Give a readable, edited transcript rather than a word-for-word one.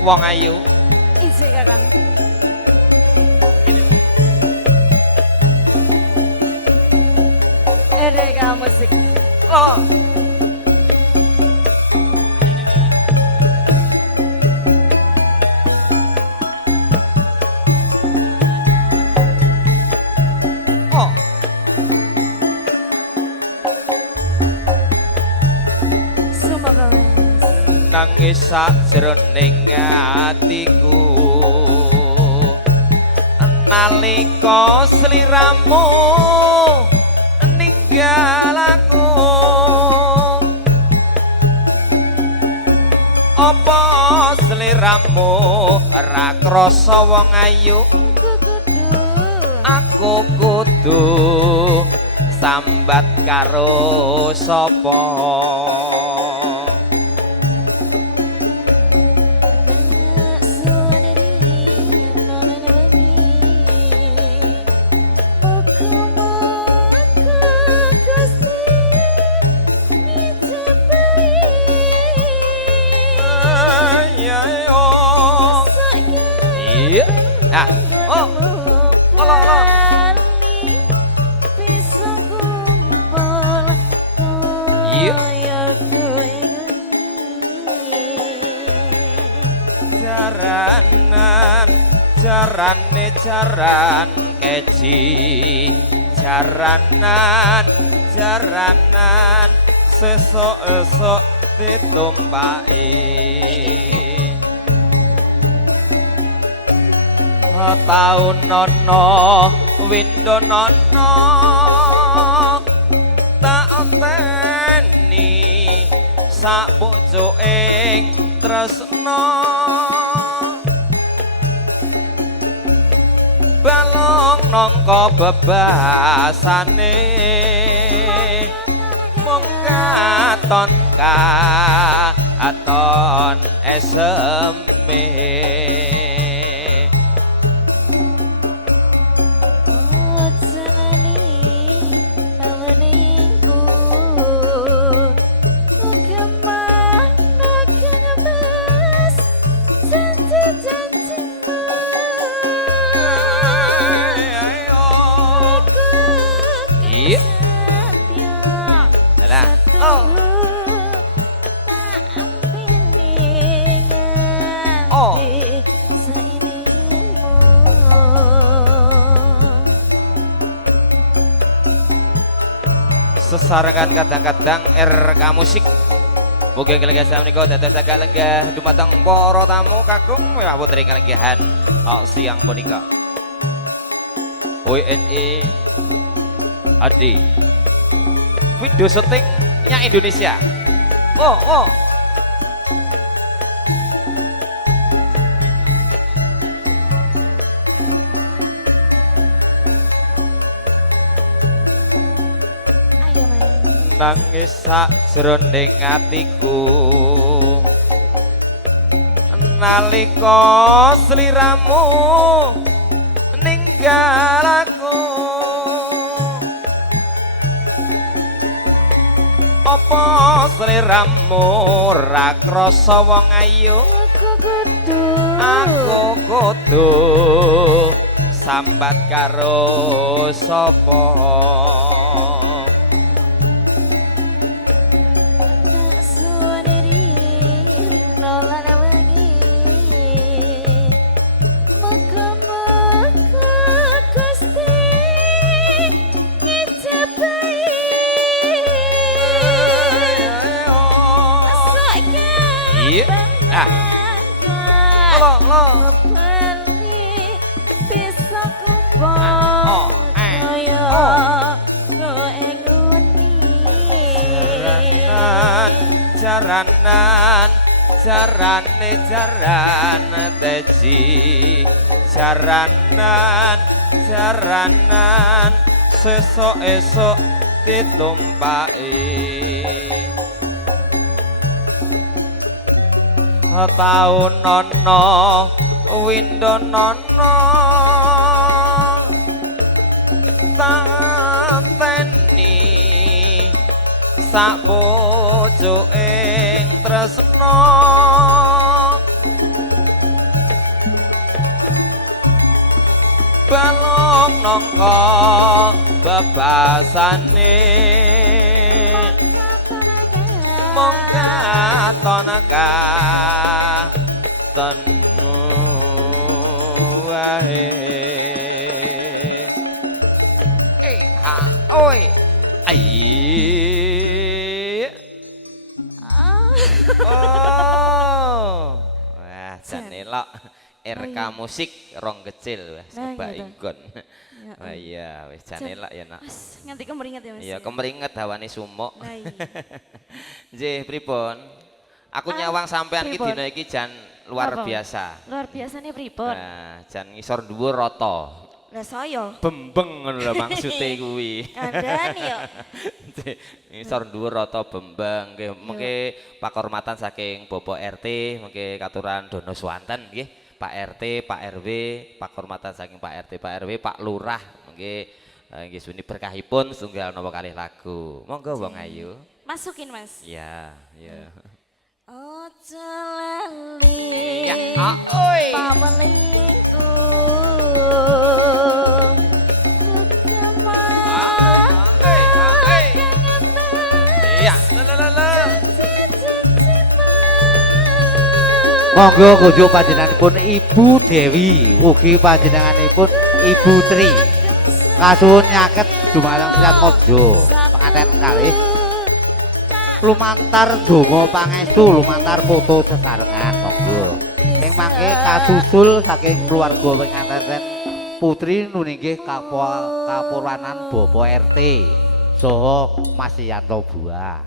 wong ayu. Ijik Kakang. Ereka musik. Loh. Oh. Sumpah wes. Nangis sajroning atiku nalika sliramu ninggal aku apa sliramu ra krasa wong ayu aku kudu sambat karo sapa ah, oh, olo. Iya. Jaran keji, jaranan sesuk ditumpaki. Taun nono windo nono tak enteni sak pucuking tresna balong nangka bebasane mung katon aton eseme sesarengan kadang-kadang RK Musik mugi kelenggah menika dados saged lenggah dumateng para tamu kakung putri kelenggahan siang punika WNI Adi video syutingnya Indonesia. Oh nangis sajroning atiku nalika sliramu ninggal aku apa sliramu ra krasa wong ayu aku kudu sambat karo sapa Jaranan teji jaranan sesuk-esuk ditumpaki taun nono windo nono tanteni sak pucuking tresna nangka bebasane mong katonaka tenu wae ha oi ai oh wah jan elok RK musik rong kecil wis Nah, Mbak gitu. Inggon Ya, oh iya wis jan elok ya nak Mas, nganti kemeringat ya Mas. iya kemeringet hawane sumuk Nah, iya. nggih pripun aku nyawang sampean iki pripun? dina iki jan luar Apa? biasa Luar biasanya pripun? nah jan ngisor dhuwur rata Lah saya bembeng ngono lho maksude kuwi kandhani yo. ngisor dhuwur rata bembeng nggih mengke pakormatan saking Bapak RT mengke katuran dono swanten nggih Pak RT, Pak RW, pakormatan saking Pak RT, Pak RW, Pak Lurah mengke nggih suni berkahipun setunggal napa kalih lagu monggo wong ayu Masukin Mas. ya ya Ojo lali. ya oi Pamelingku. iya lelelele Monggo kunjuk panjenenganipun Ibu Dewi, ugi panjenenganipun Ibu Tri. Kasuwun nyaket dumateng Sirat Mojo, penganten kalih. Lumantar donga pangestu, lumantar foto sesarengan monggo. Ing mangke kasusul saking keluarga penganten Putri nuninggih kapuranan Bapak RT saha Mas Yanto Buah.